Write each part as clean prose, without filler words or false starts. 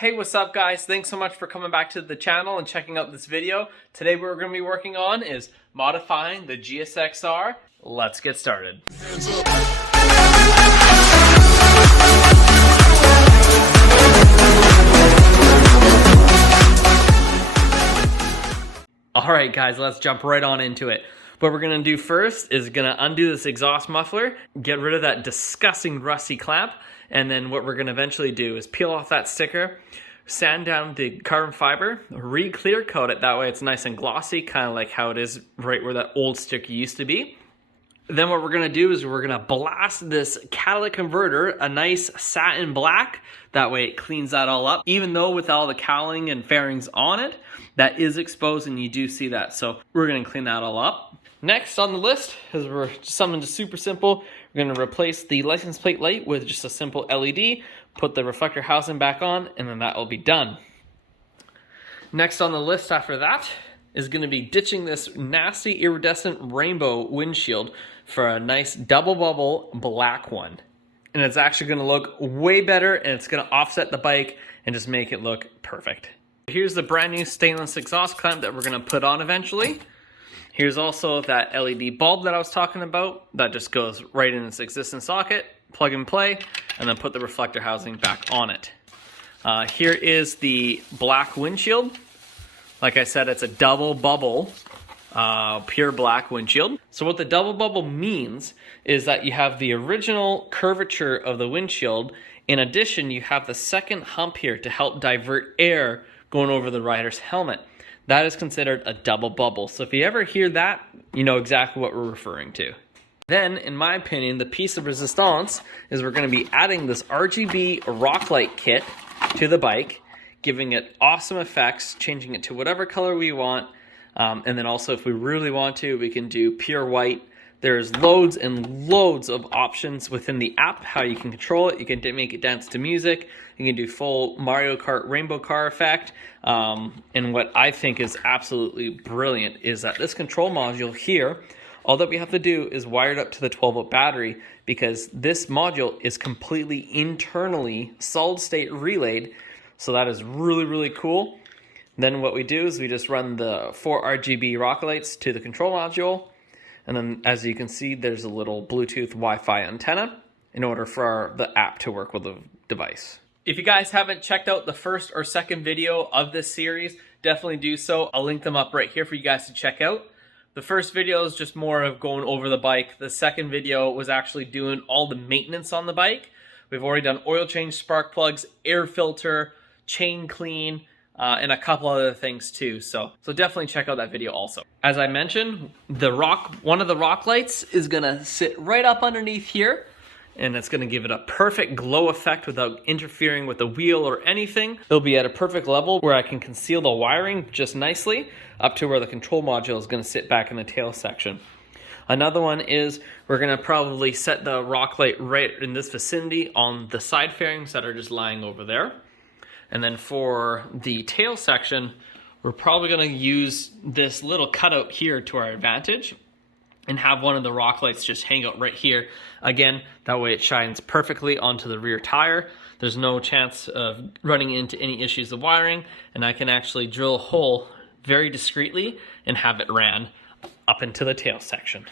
Hey, what's up guys? Thanks so much for coming back to the channel and checking out this video. Today what we're going to be working on is modifying the Gsxr. Let's get started. Alright guys, let's jump right on into it. What we're going to do first is going to undo this exhaust muffler, get rid of that disgusting rusty clamp, and then what we're going to eventually do is peel off that sticker, sand down the carbon fiber, re-clear coat it, that way it's nice and glossy, kind of like how it is right where that old sticker used to be. Then what we're going to do is we're going to blast this catalytic converter a nice satin black. That way it cleans that all up. Even though with all the cowling and fairings on it, that is exposed and you do see that. So we're going to clean that all up. Next on the list is something just super simple. We're going to replace the license plate light with just a simple LED, put the reflector housing back on, and then that will be done. Next on the list after that is going to be ditching this nasty iridescent rainbow windshield for a nice double bubble black one. And it's actually going to look way better, and it's going to offset the bike and just make it look perfect. Here's the brand new stainless exhaust clamp that we're going to put on eventually. Here's also that LED bulb that I was talking about that just goes right in its existing socket, plug and play, and then put the reflector housing back on it. Here is the black windshield. Like I said, it's a double bubble, pure black windshield. So what the double bubble means is that you have the original curvature of the windshield. In addition, you have the second hump here to help divert air going over the rider's helmet. That is considered a double bubble. So if you ever hear that, you know exactly what we're referring to. Then, in my opinion, the piece of resistance is we're going to be adding this RGB rock light kit to the bike, giving it awesome effects, changing it to whatever color we want. And then also, if we really want to, we can do pure white. There's loads and loads of options within the app, how you can control it. You can make it dance to music. You can do full Mario Kart rainbow car effect. And what I think is absolutely brilliant is that this control module here, all that we have to do is wire it up to the 12-volt battery, because this module is completely internally solid state relayed. So that is really, really cool. Then what we do is we just run the 4 RGB rock lights to the control module. And then as you can see, there's a little Bluetooth Wi-Fi antenna in order for the app to work with the device. If you guys haven't checked out the first or second video of this series, definitely do so. I'll link them up right here for you guys to check out. The first video is just more of going over the bike. The second video was actually doing all the maintenance on the bike. We've already done oil change, spark plugs, air filter, chain clean, and a couple other things too. So definitely check out that video also. As I mentioned, one of the rock lights is gonna sit right up underneath here, and it's gonna give it a perfect glow effect without interfering with the wheel or anything. It'll be at a perfect level where I can conceal the wiring just nicely up to where the control module is gonna sit back in the tail section. Another one is we're gonna probably set the rock light right in this vicinity on the side fairings that are just lying over there. And then for the tail section, we're probably going to use this little cutout here to our advantage and have one of the rock lights just hang out right here. Again, that way it shines perfectly onto the rear tire. There's no chance of running into any issues of wiring, and I can actually drill a hole very discreetly and have it ran up into the tail section.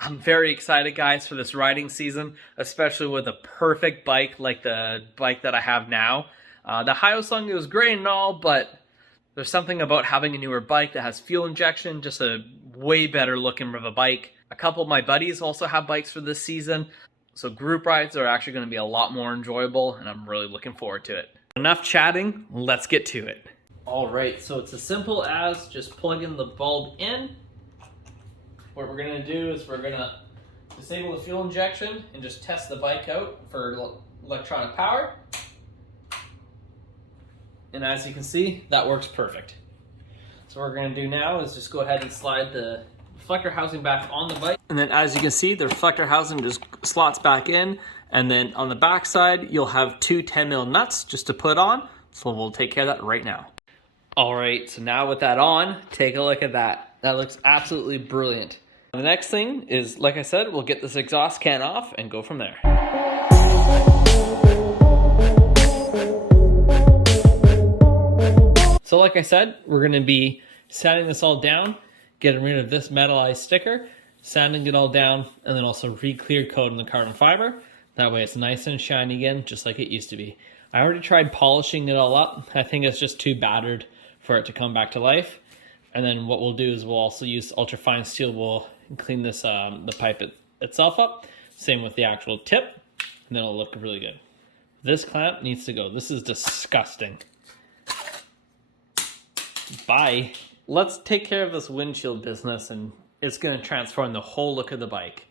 I'm very excited, guys, for this riding season, especially with a perfect bike like the bike that I have now. The Hyosung was great and all, but there's something about having a newer bike that has fuel injection, just a way better looking of a bike. A couple of my buddies also have bikes for this season, so group rides are actually going to be a lot more enjoyable, and I'm really looking forward to it. Enough chatting, let's get to it. Alright, so it's as simple as just plugging the bulb in. What we're going to do is we're going to disable the fuel injection and just test the bike out for electronic power. And as you can see, that works perfect. So what we're going to do now is just go ahead and slide the reflector housing back on the bike. And then as you can see, the reflector housing just slots back in. And then on the back side, you'll have two 10mm nuts just to put on. So we'll take care of that right now. All right, so now with that on, take a look at that. That looks absolutely brilliant. The next thing is, like I said, we'll get this exhaust can off and go from there. like I said, we're going to be sanding this all down, getting rid of this metallized sticker, sanding it all down, and then also re-clear coating the carbon fiber. That way it's nice and shiny again, just like it used to be. I already tried polishing it all up. I think it's just too battered for it to come back to life. And then what we'll do is we'll also use ultrafine steel wool and clean this the pipe itself up. Same with the actual tip, and then it'll look really good. This clamp needs to go. This is disgusting. Bye. Let's take care of this windshield business, and it's going to transform the whole look of the bike.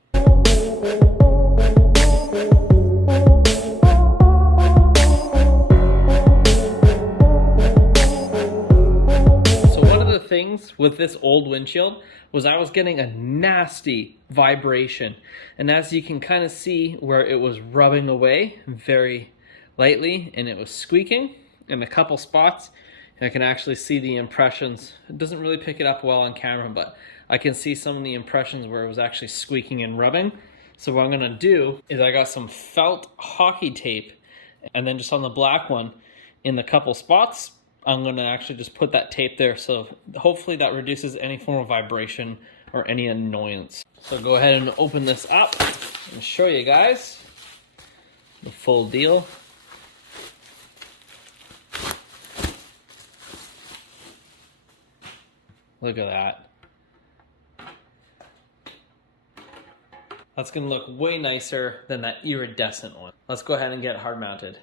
Things with this old windshield was I was getting a nasty vibration, and as you can kind of see where it was rubbing away very lightly and it was squeaking in a couple spots. I can actually see the impressions. It doesn't really pick it up well on camera, but I can see some of the impressions where it was actually squeaking and rubbing. So what I'm gonna do is I got some felt hockey tape, and then just on the black one in the couple spots I'm going to actually just put that tape there, so hopefully that reduces any form of vibration or any annoyance. So go ahead and open this up and show you guys the full deal. Look at that. That's going to look way nicer than that iridescent one. Let's go ahead and get it hard mounted.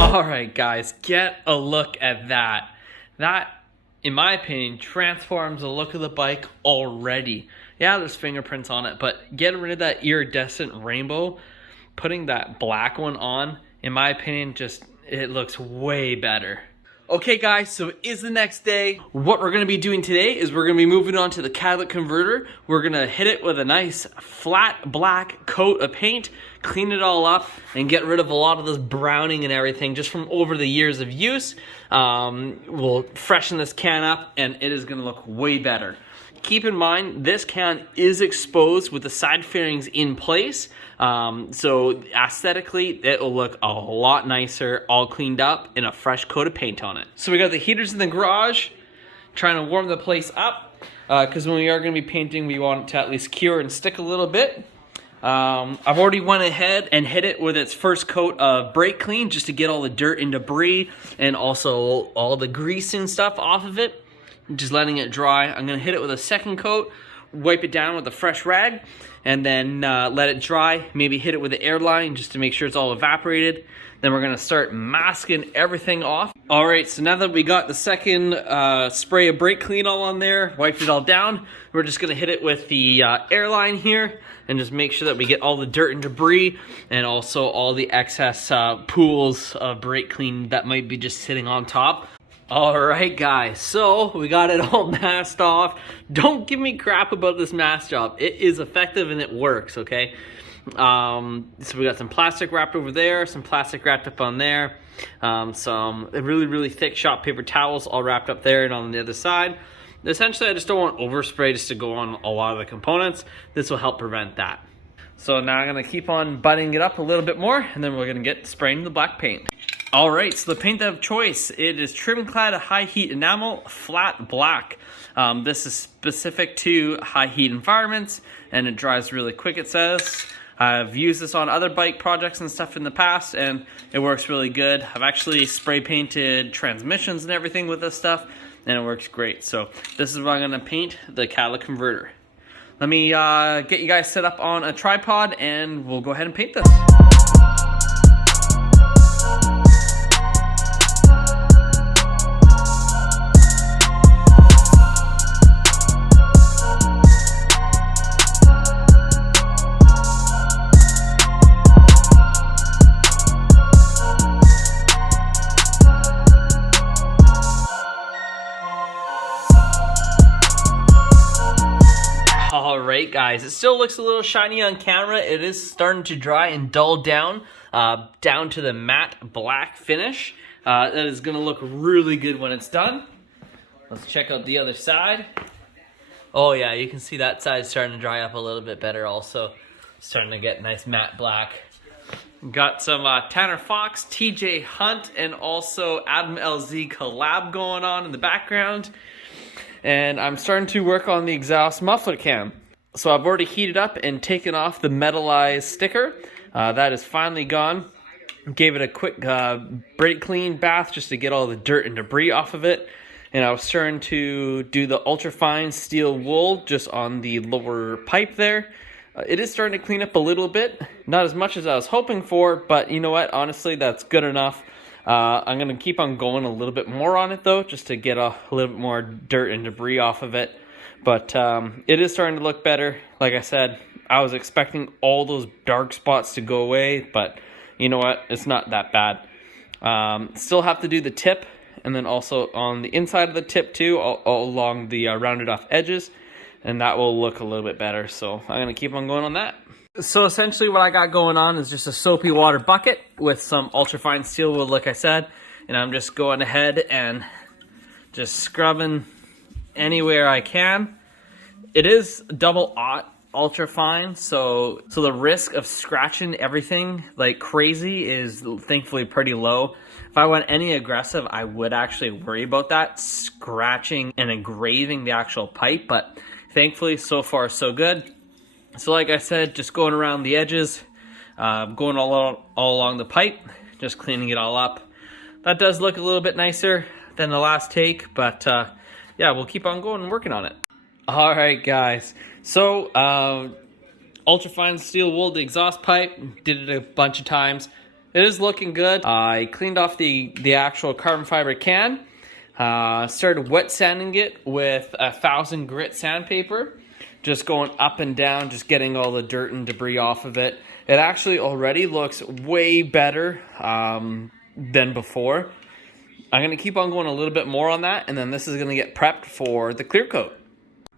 Alright guys, get a look at that. That, in my opinion, transforms the look of the bike already. Yeah, there's fingerprints on it, but getting rid of that iridescent rainbow, putting that black one on, in my opinion, just, it looks way better. Okay guys, so it is the next day. What we're going to be doing today is we're going to be moving on to the catalytic converter. We're going to hit it with a nice flat black coat of paint, clean it all up, and get rid of a lot of this browning and everything just from over the years of use. We'll freshen this can up, and it is going to look way better. Keep in mind, this can is exposed with the side fairings in place. So aesthetically, it will look a lot nicer, all cleaned up, and a fresh coat of paint on it. So we got the heaters in the garage, trying to warm the place up, because when we are going to be painting, we want it to at least cure and stick a little bit. I've already went ahead and hit it with its first coat of brake clean, just to get all the dirt and debris, and also all the grease and stuff off of it. Just letting it dry. I'm going to hit it with a second coat, wipe it down with a fresh rag, and then let it dry. Maybe hit it with the air line just to make sure it's all evaporated. Then we're going to start masking everything off. Alright, so now that we got the second spray of brake clean all on there, wiped it all down, we're just going to hit it with the air line here and just make sure that we get all the dirt and debris and also all the excess pools of brake clean that might be just sitting on top. Alright guys, so we got it all masked off. Don't give me crap about this mask job. It is effective and it works, okay? So we got some plastic wrapped over there, some plastic wrapped up on there, some really thick shop paper towels all wrapped up there and on the other side. Essentially, I just don't want overspray just to go on a lot of the components. This will help prevent that. So now I'm going to keep on buttoning it up a little bit more, and then we're going to get spraying the black paint. Alright, so the paint of choice, it is trim clad high heat enamel flat black. This is specific to high heat environments, and it dries really quick, it says. I've used this on other bike projects and stuff in the past, and it works really good. I've actually spray painted transmissions and everything with this stuff, and it works great. So this is what I'm going to paint the catalytic converter. Let me get you guys set up on a tripod, and we'll go ahead and paint this. Alright guys, it still looks a little shiny on camera. It is starting to dry and dull down, down to the matte black finish. That is going to look really good when it's done. Let's check out the other side. Oh yeah, you can see that side starting to dry up a little bit better also. Starting to get nice matte black. Got some Tanner Fox, TJ Hunt, and also Adam LZ collab going on in the background. And I'm starting to work on the exhaust muffler cam. So I've already heated up and taken off the metallized sticker. That is finally gone. Gave it a quick brake clean bath just to get all the dirt and debris off of it. And I was starting to do the ultrafine steel wool just on the lower pipe there. It is starting to clean up a little bit. Not as much as I was hoping for, but you know what? Honestly, that's good enough. I'm going to keep on going a little bit more on it though, just to get a little bit more dirt and debris off of it. But it is starting to look better. Like I said, I was expecting all those dark spots to go away, but you know what? It's not that bad. Still have to do the tip, and then also on the inside of the tip too, all along the rounded off edges, and that will look a little bit better. So I'm going to keep on going on that. So essentially what I got going on is just a soapy water bucket with some ultrafine steel wool, like I said, and I'm just going ahead and just scrubbing anywhere I can. It is double aught ultrafine, so the risk of scratching everything like crazy is thankfully pretty low. If I went any aggressive, I would actually worry about that, scratching and engraving the actual pipe, but thankfully so far so good. So like I said, just going around the edges, going all along the pipe, just cleaning it all up. That does look a little bit nicer than the last take, but yeah, we'll keep on going and working on it. All right, guys. So ultrafine steel wool, the exhaust pipe, did it a bunch of times. It is looking good. I cleaned off the actual carbon fiber can. Started wet sanding it with 1,000 grit sandpaper. Just going up and down, just getting all the dirt and debris off of it. It actually already looks way better than before. I'm going to keep on going a little bit more on that, and then this is going to get prepped for the clear coat.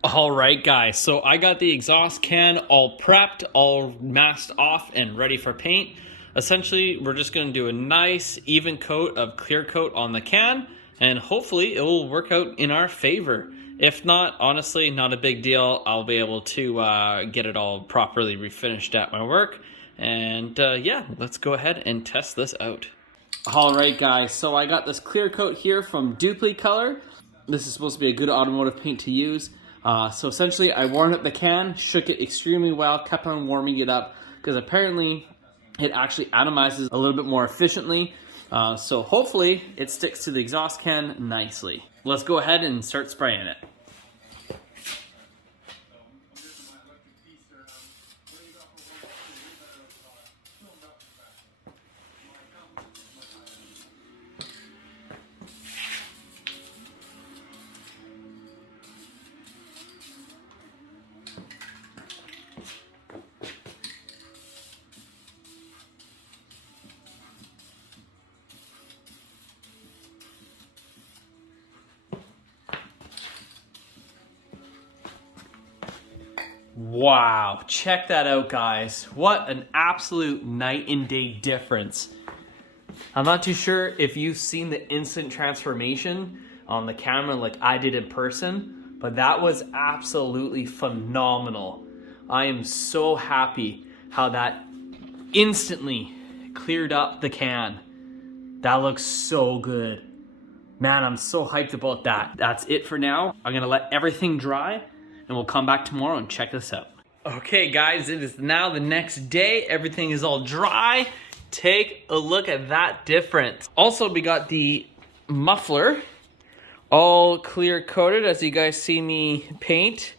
All right, guys, so I got the exhaust can all prepped, all masked off and ready for paint. Essentially, we're just going to do a nice even coat of clear coat on the can, and hopefully it will work out in our favor. If not, honestly, not a big deal. I'll be able to get it all properly refinished at my work. And yeah, let's go ahead and test this out. All right, guys, so I got this clear coat here from Dupli Color. This is supposed to be a good automotive paint to use. So essentially, I warmed up the can, shook it extremely well, kept on warming it up, because apparently it actually atomizes a little bit more efficiently. So hopefully it sticks to the exhaust can nicely. Let's go ahead and start spraying it. Wow, check that out, guys. What an absolute night and day difference. I'm not too sure if you've seen the instant transformation on the camera like I did in person, but that was absolutely phenomenal. I am so happy how that instantly cleared up the can. That looks so good. Man, I'm so hyped about that. That's it for now. I'm gonna let everything dry, and we'll come back tomorrow and check this out. Okay, guys, it is now the next day. Everything is all dry. Take a look at that difference. Also, we got the muffler all clear coated, as you guys see me paint.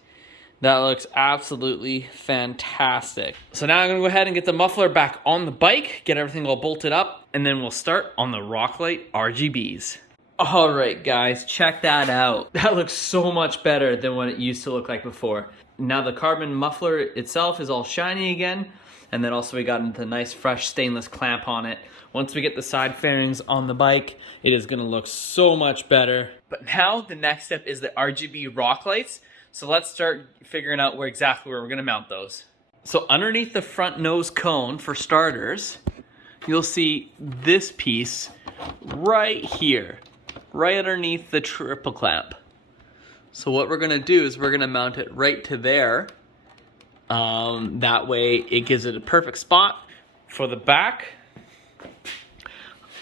That looks absolutely fantastic. So now I'm gonna go ahead and get the muffler back on the bike, get everything all bolted up, and then we'll start on the Rocklite RGBs. All right, guys, check that out. That looks so much better than what it used to look like before. Now the carbon muffler itself is all shiny again, and then also we got the nice fresh stainless clamp on it. Once we get the side fairings on the bike, it is gonna look so much better. But now the next step is the RGB rock lights. So let's start figuring out where we're gonna mount those. So underneath the front nose cone, for starters, you'll see this piece right here, right underneath the triple clamp. So what we're gonna do is we're gonna mount it right to there, That way it gives it a perfect spot. For the back,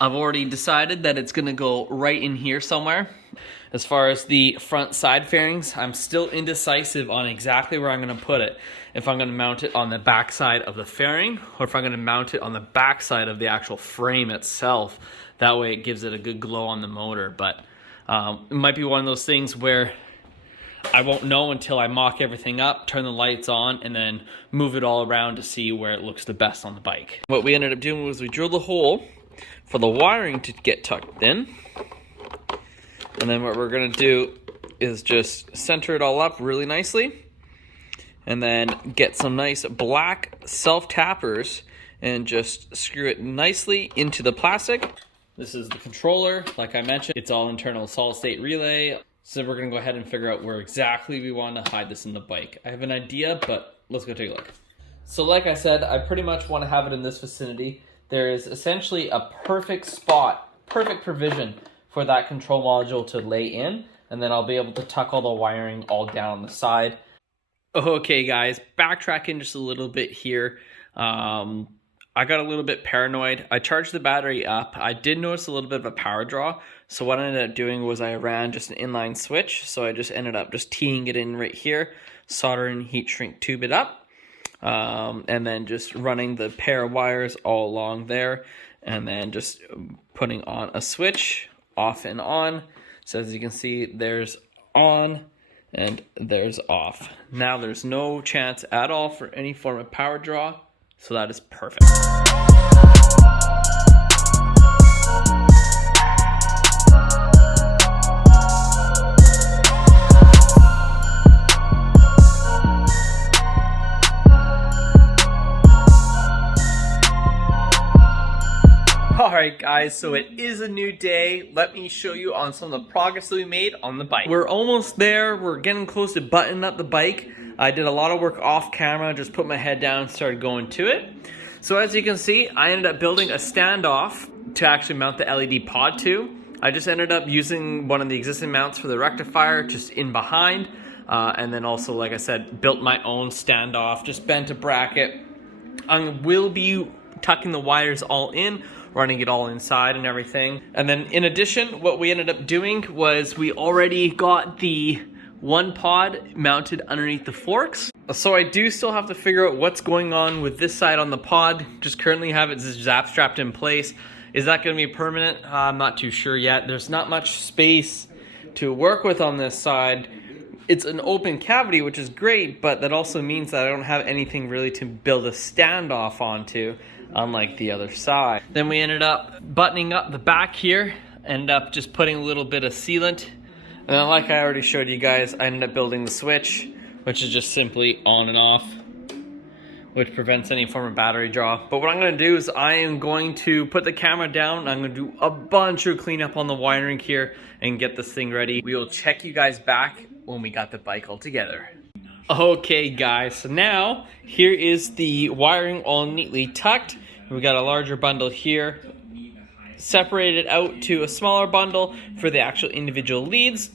I've already decided that it's gonna go right in here somewhere. As far as the front side fairings, I'm still indecisive on exactly where I'm gonna put it. If I'm gonna mount it on the back side of the fairing, or if I'm gonna mount it on the back side of the actual frame itself. That way it gives it a good glow on the motor. But it might be one of those things where I won't know until I mock everything up, turn the lights on, and then move it all around to see where it looks the best on the bike. What we ended up doing was we drilled a hole for the wiring to get tucked in. And then what we're gonna do is just center it all up really nicely, and then get some nice black self-tappers and just screw it nicely into the plastic. This is the controller. Like I mentioned, it's all internal solid state relay. So we're gonna go ahead and figure out where exactly we want to hide this in the bike. I have an idea, but let's go take a look. So like I said, I pretty much want to have it in this vicinity. There is essentially a perfect spot, perfect provision for that control module to lay in, and then I'll be able to tuck all the wiring all down on the side. Okay guys, backtracking just a little bit here. I got a little bit paranoid. I charged the battery up. I did notice a little bit of a power draw. So what I ended up doing was I ran just an inline switch. So I just ended up just teeing it in right here, soldering heat shrink tube it up, and then just running the pair of wires all along there, and then just putting on a switch, off and on. So as you can see, there's on and there's off. Now there's no chance at all for any form of power draw. So that is perfect. Alright guys, so it is a new day. Let me show you on some of the progress that we made on the bike. We're almost there. We're getting close to buttoning up the bike. I did a lot of work off camera, just put my head down and started going to it. So as you can see, I ended up building a standoff to actually mount the LED pod to. I just ended up using one of the existing mounts for the rectifier just in behind. And then also, like I said, built my own standoff, just bent a bracket. I will be tucking the wires all in, running it all inside and everything. And then in addition, what we ended up doing was we already got the one pod mounted underneath the forks. So I do still have to figure out what's going on with this side on the pod. Just currently have it zap strapped in place. Is that going to be permanent? I'm not too sure yet. There's not much space to work with on this side. It's an open cavity, which is great, but that also means that I don't have anything really to build a standoff onto, unlike the other side. Then we ended up buttoning up the back here, ended up just putting a little bit of sealant. And then like I already showed you guys, I ended up building the switch, which is just simply on and off, which prevents any form of battery draw. But what I'm going to do is I am going to put the camera down. I'm going to do a bunch of cleanup on the wiring here and get this thing ready. We will check you guys back when we got the bike all together. Okay guys, so now here is the wiring all neatly tucked. We got a larger bundle here, separated out to a smaller bundle for the actual individual leads.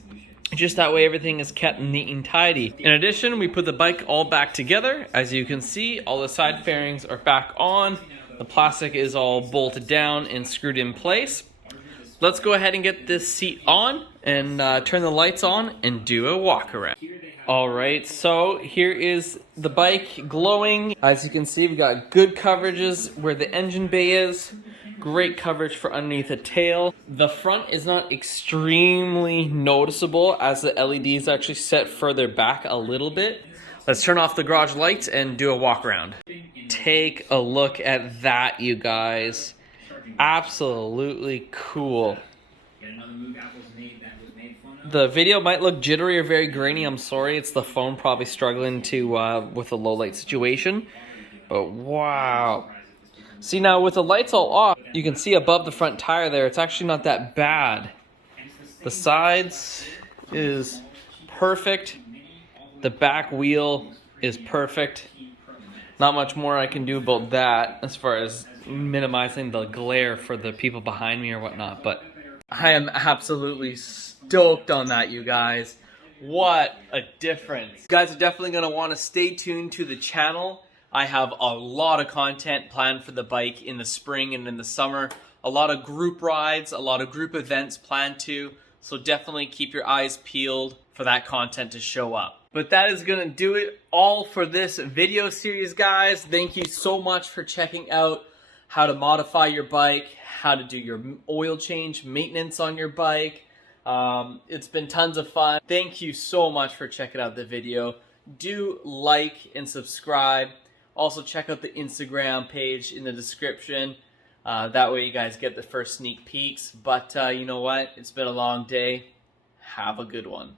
Just that way everything is kept neat and tidy. In addition, we put the bike all back together. As you can see, all the side fairings are back on. The plastic is all bolted down and screwed in place. Let's go ahead and get this seat on and turn the lights on and do a walk around. Alright, so here is the bike glowing. As you can see, we've got good coverages where the engine bay is. Great coverage for underneath the tail. The front is not extremely noticeable as the LED is actually set further back a little bit. Let's turn off the garage lights and do a walk around. Take a look at that, you guys. Absolutely cool. The video might look jittery or very grainy. I'm sorry, it's the phone probably struggling to with a low light situation. But wow. See, now with the lights all off, you can see above the front tire there, it's actually not that bad. The sides is perfect. The back wheel is perfect. Not much more I can do about that as far as minimizing the glare for the people behind me or whatnot, but I am absolutely stoked on that, you guys. What a difference. You guys are definitely going to want to stay tuned to the channel. I have a lot of content planned for the bike in the spring and in the summer. A lot of group rides, a lot of group events planned too. So definitely keep your eyes peeled for that content to show up. But that is going to do it all for this video series, guys. Thank you so much for checking out how to modify your bike, how to do your oil change, maintenance on your bike. It's been tons of fun. Thank you so much for checking out the video. Do like and subscribe. Also check out the Instagram page in the description. That way you guys get the first sneak peeks. But you know what? It's been a long day. Have a good one.